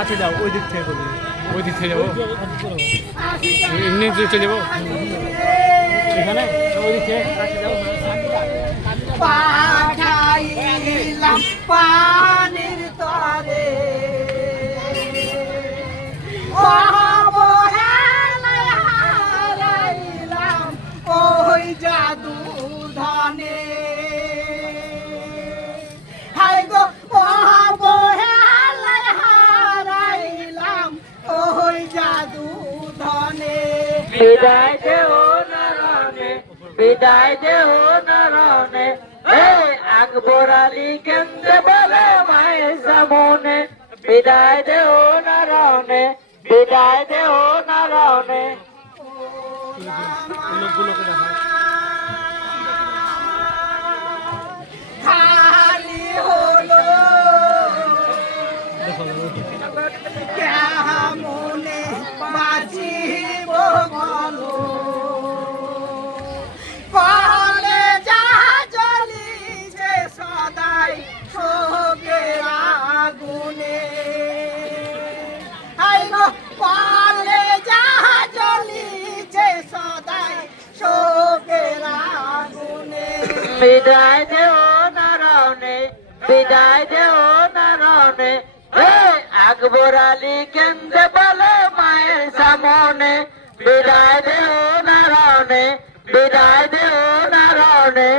কাছে যাও ওই দিক থেকে বলি ওই দিক থেকে যাবো এমনি চলে যাবো এখানে ওই দিক থেকে কাছে যাও পাঠাইলাম পানির তরে অবহেলায় হারাইলাম ওই জাদু ধনে হায় গো অবহেলায় হারাইলাম ওই জাদু ধনে বিদায় দেও নারায়ণে বিদায় দেও নারায়ণে আকবর আলী কেন্দ্রে বলে মায়ের সামনে বিদায় দেও নারায়ণে বিদায় দেও নারায়ণে লোকগুলোকে দেখো খালি হলো কেমনে বাঁচিব বলো কলে যা জ্বলিছে সদাই শোকের আগুনে হাই গো কলে যা জ্বলিছে সদাই শোকের আগুনে বিদায় দেও নারায়ণে বিদায় দেও নারায়ণে আকবর আলী কেন্দ্রে বলে মায়ের সামনে বিদায় দেও নারায়ণে বিদায় দেও নারায়ণে